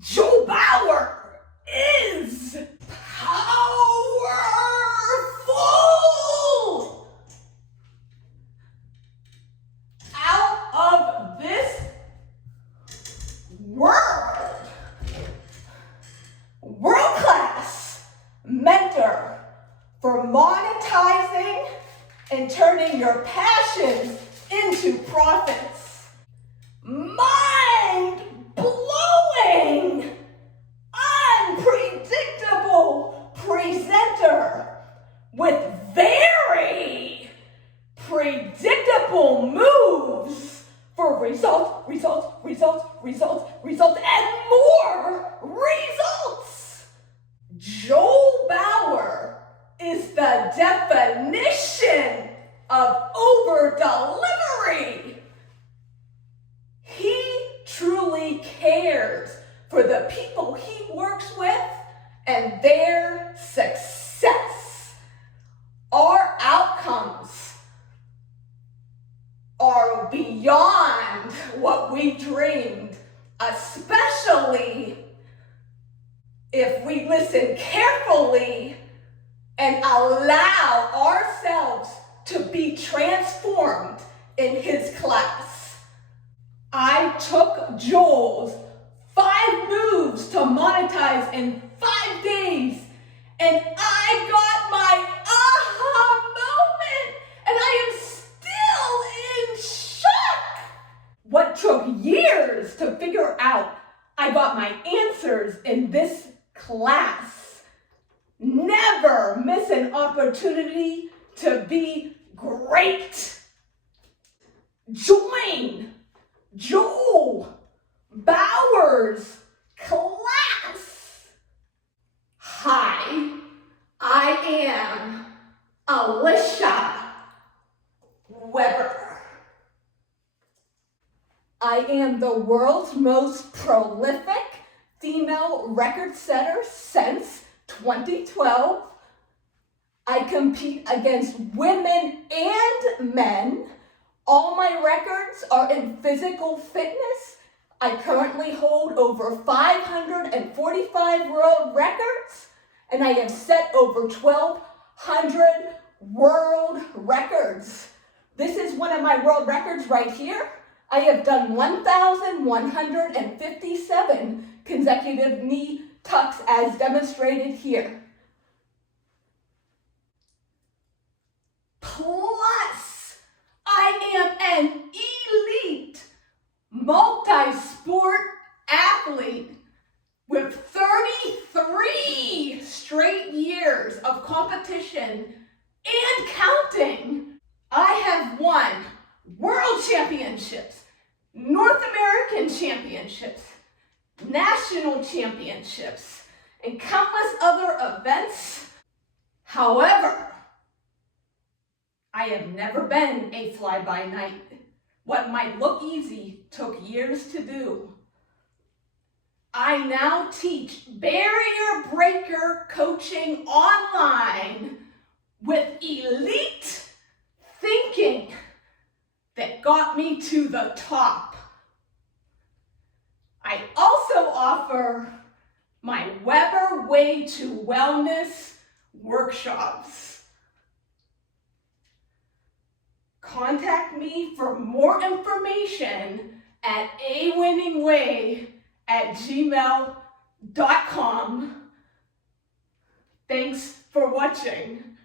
Joe Bauer is powerful. Out of this world. World-class mentor for monetizing and turning your passions into profits. Mind-blowing, unpredictable presenter with very predictable moves for results, and more results. Joe Bauer is the definition of over-delivery. He truly cares for the people he works with and their success. Our outcomes are beyond what we dreamed, especially if we listen carefully and allow ourselves to be transformed in his class. I took Joel's 5 moves to monetize in 5 days, and I got my aha moment, and I am still in shock. What took years to figure out, I got my answers in this class. Never miss an opportunity to be great. Join Joe Bauer's class. Hi, I am Alicia Weber. I am the world's most prolific female record setter since 2012. I compete against women and men. All my records are in physical fitness. I currently hold over 545 world records, and I have set over 1,200 world records. This is one of my world records right here. I have done 1,157 consecutive knee tucks as demonstrated here. Plus, I am an elite multi-sport athlete with 33 straight years of competition and counting. I have won world championships, North American championships, national championships, and countless other events. However, I have never been a fly-by-night. What might look easy took years to do. I now teach barrier breaker coaching online with elite thinking that got me to the top. I also offer my Weber Way to Wellness workshops. Contact me for more information at awinningway@gmail.com. Thanks for watching.